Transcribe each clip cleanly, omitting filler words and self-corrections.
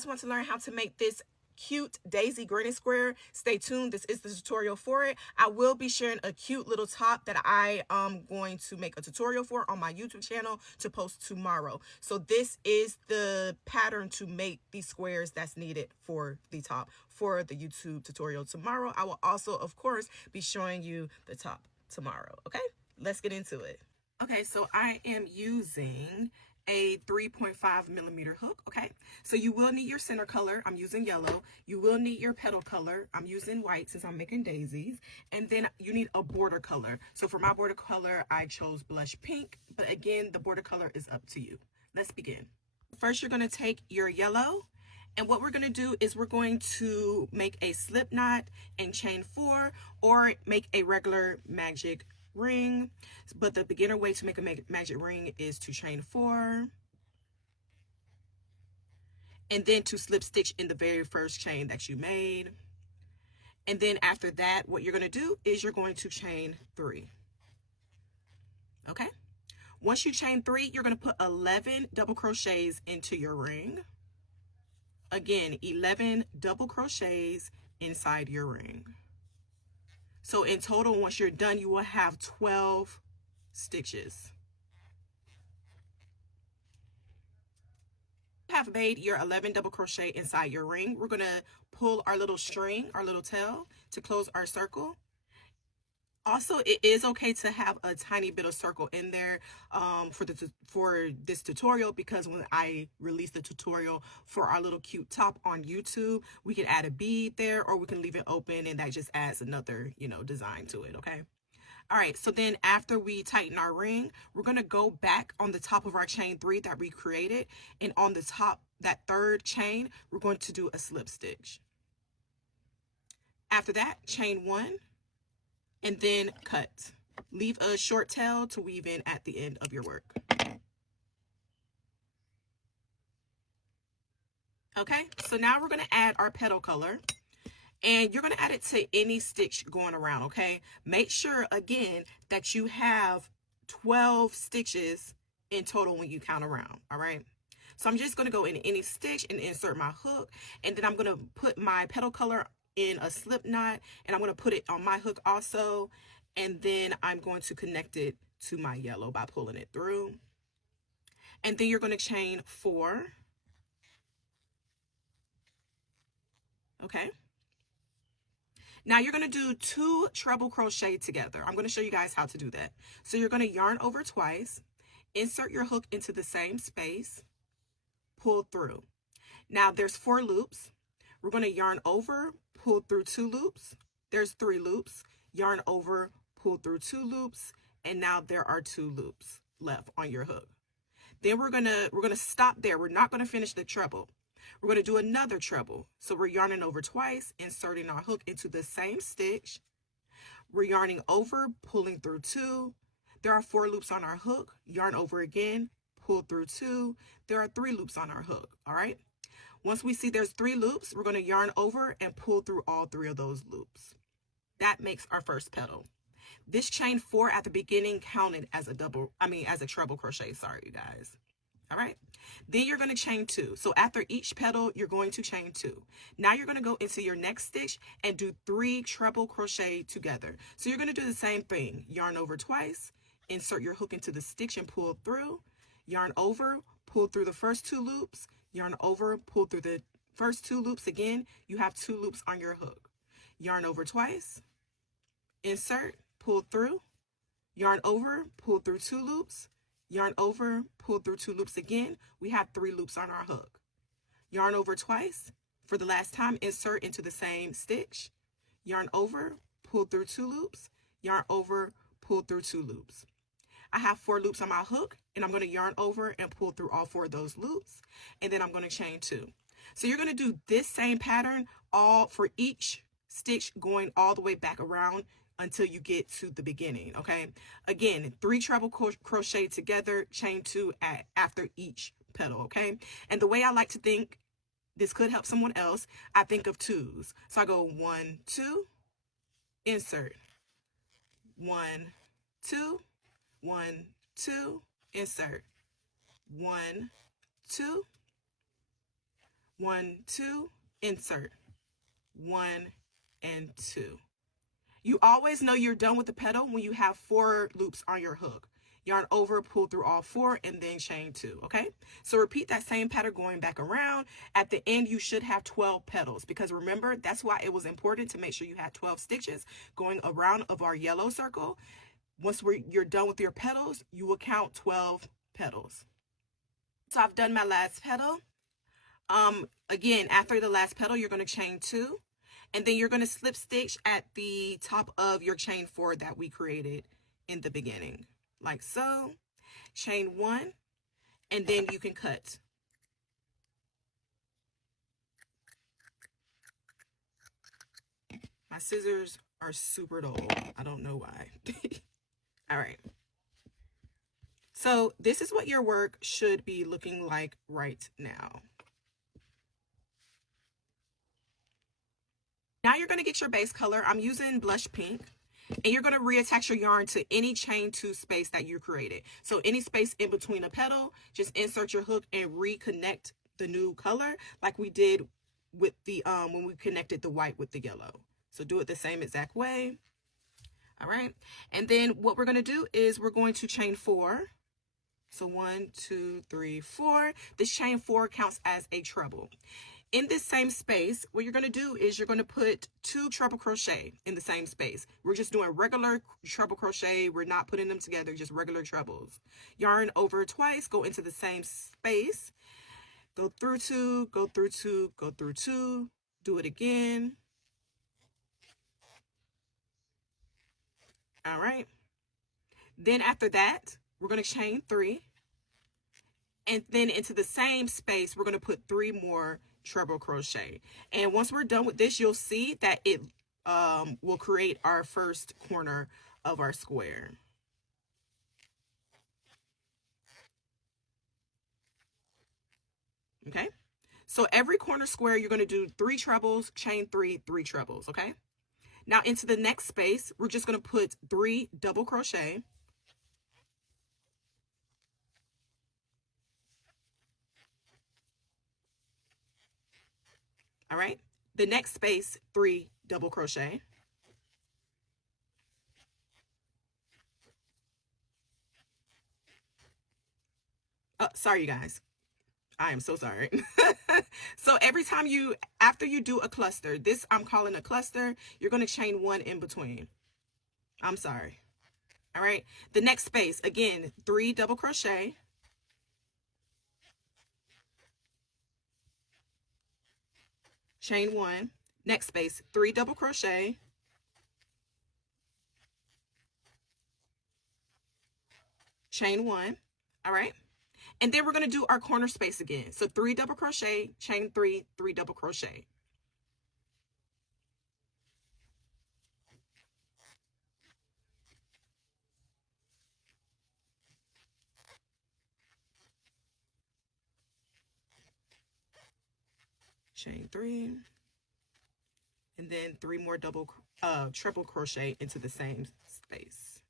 guys want to learn how to make this cute daisy granny square, stay tuned. This is the tutorial for it. I will be sharing a cute little top that I am going to make a tutorial for on my YouTube channel to post tomorrow. So this is the pattern to make these squares that's needed for the top for the YouTube tutorial tomorrow. I will also, of course, be showing you the top tomorrow. Okay, let's get into it. Okay, so I am using a 3.5mm hook. Okay, so you will need your center color. I'm using yellow. You will need your petal color. I'm using white since I'm making daisies. And then you need a border color. So for my border color, I chose blush pink, but again, the border color is up to you. Let's begin. First, you're going to take your yellow, and what we're going to do is we're going to make a slip knot and chain 4, or make a regular magic ring, but the beginner way to make a magic ring is to chain 4 and then to slip stitch in the very first chain that you made. And then after that, what you're going to do is you're going to chain 3. Okay, once you chain 3, you're going to put 11 double crochets into your ring. Again, 11 double crochets inside your ring. So in total, once you're done, you will have 12 stitches. You have made your 11 double crochet inside your ring. We're going to pull our little string, our little tail, to close our circle. Also, it is okay to have a tiny bit of circle in there for this tutorial, because when I release the tutorial for our little cute top on YouTube, we can add a bead there, or we can leave it open, and that just adds another, design to it. Okay. All right, so then after we tighten our ring, we're going to go back on the top of our chain 3 that we created, and on the top, that third chain, we're going to do a slip stitch. After that, chain 1 and then cut. Leave a short tail to weave in at the end of your work. Okay, so now we're going to add our petal color, and you're going to add it to any stitch going around. Okay, make sure again that you have 12 stitches in total when you count around. All right, so I'm just going to go in any stitch and insert my hook, and then I'm going to put my petal color in a slip knot, and I'm going to put it on my hook also, and then I'm going to connect it to my yellow by pulling it through. And then you're going to chain 4. Okay, now you're going to do 2 treble crochet together. I'm going to show you guys how to do that. So you're going to yarn over twice, insert your hook into the same space, pull through. Now there's 4 loops. We're going to yarn over, pull through 2 loops. There's 3 loops. Yarn over, pull through 2 loops, and now there are 2 loops left on your hook. Then we're gonna stop there. We're not going to finish the treble. We're going to do another treble. So we're yarning over twice, inserting our hook into the same stitch. We're yarning over, pulling through 2. There are 4 loops on our hook. Yarn over again, pull through 2. There are 3 loops on our hook. All right. Once we see there's 3 loops, we're going to yarn over and pull through all 3 of those loops. That makes our first petal. This chain 4 at the beginning counted as a treble crochet. Sorry, you guys. All right. Then you're going to chain 2. So after each petal, you're going to chain 2. Now you're going to go into your next stitch and do 3 treble crochet together. So you're going to do the same thing. Yarn over twice, insert your hook into the stitch and pull through. Yarn over, pull through the first 2 loops. Yarn over, pull through the first 2 loops again. You have 2 loops on your hook. Yarn over twice, insert, pull through, yarn over, pull through 2 loops, yarn over, pull through 2 loops again. We have 3 loops on our hook. Yarn over twice. For the last time, insert into the same stitch. Yarn over, pull through 2 loops, yarn over, pull through 2 loops. I have 4 loops on my hook, and I'm going to yarn over and pull through all 4 of those loops, and then I'm going to chain 2. So you're going to do this same pattern all for each stitch, going all the way back around until you get to the beginning. Okay, again, 3 treble crochet together, chain 2 after each petal. Okay, and the way I like to think, this could help someone else, I think of 2s. So I go 1, 2, insert, 1, 2, 1, 2, insert, 1, 2, 1, 2, insert, 1 and 2. You always know you're done with the petal when you have 4 loops on your hook. Yarn over, pull through all 4, and then chain 2, okay? So repeat that same pattern going back around. At the end, you should have 12 petals, because remember, that's why it was important to make sure you had 12 stitches going around of our yellow circle. Once you're done with your petals, you will count 12 petals. So I've done my last petal. Again, after the last petal, you're going to chain 2. And then you're going to slip stitch at the top of your chain 4 that we created in the beginning. Like so. Chain 1. And then you can cut. My scissors are super dull. I don't know why. All right. So this is what your work should be looking like right now. Now you're going to get your base color. I'm using blush pink. And you're going to reattach your yarn to any chain 2 space that you created. So any space in between a petal, just insert your hook and reconnect the new color like we did with the when we connected the white with the yellow. So do it the same exact way. All right. And then what we're going to do is we're going to chain 4. So 1, 2, 3, 4. This chain 4 counts as a treble. In this same space, what you're going to do is you're going to put 2 treble crochet in the same space. We're just doing regular treble crochet. We're not putting them together, just regular trebles. Yarn over twice, go into the same space. Go through 2, go through 2, go through 2. Do it again. All right. Then after that, we're going to chain 3. And then into the same space, we're going to put 3 more treble crochet. And once we're done with this, you'll see that it will create our first corner of our square. Okay, so every corner square you're going to do 3 trebles, chain 3, 3 trebles. Okay, now into the next space we're just going to put 3 double crochet. All right, the next space, 3 double crochet. Oh, sorry, you guys. I am so sorry. So every time after you do a cluster, this I'm calling a cluster, you're going to chain 1 in between. I'm sorry. All right, the next space, again, 3 double crochet. Chain 1, next space, 3 double crochet, chain 1. All right, and then we're going to do our corner space again. So 3 double crochet, chain 3, 3 double crochet. Chain 3, and then 3 more triple crochet into the same space.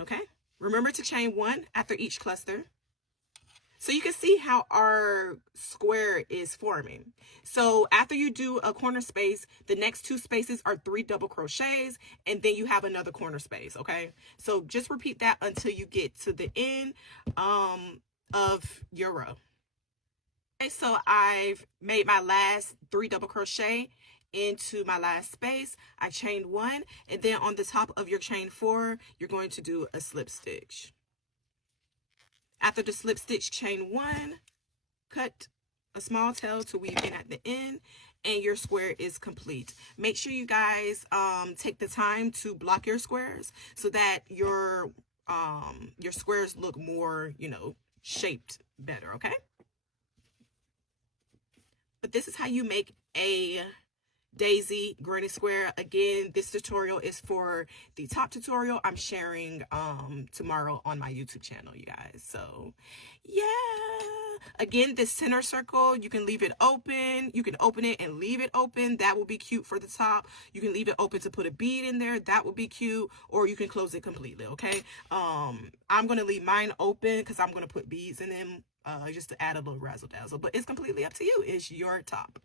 Okay, remember to chain 1 after each cluster. So you can see how our square is forming. So after you do a corner space, the next 2 spaces are 3 double crochets, and then you have another corner space, okay? So just repeat that until you get to the end of your row. Okay, so I've made my last 3 double crochet into my last space. I chained 1, and then on the top of your chain 4, you're going to do a slip stitch. After the slip stitch, chain 1, cut a small tail to weave in at the end, and your square is complete. Make sure you guys take the time to block your squares so that your squares look more, shaped better, okay? But this is how you make a daisy granny square. Again, this tutorial is for the top tutorial I'm sharing tomorrow on my YouTube channel, you guys. So yeah, Again, this center circle, you can leave it open. You can open it and leave it open. That will be cute for the top. You can leave it open to put a bead in there. That would be cute. Or you can close it completely, okay? I'm going to leave mine open because I'm going to put beads in them just to add a little razzle dazzle. But it's completely up to you. It's your top.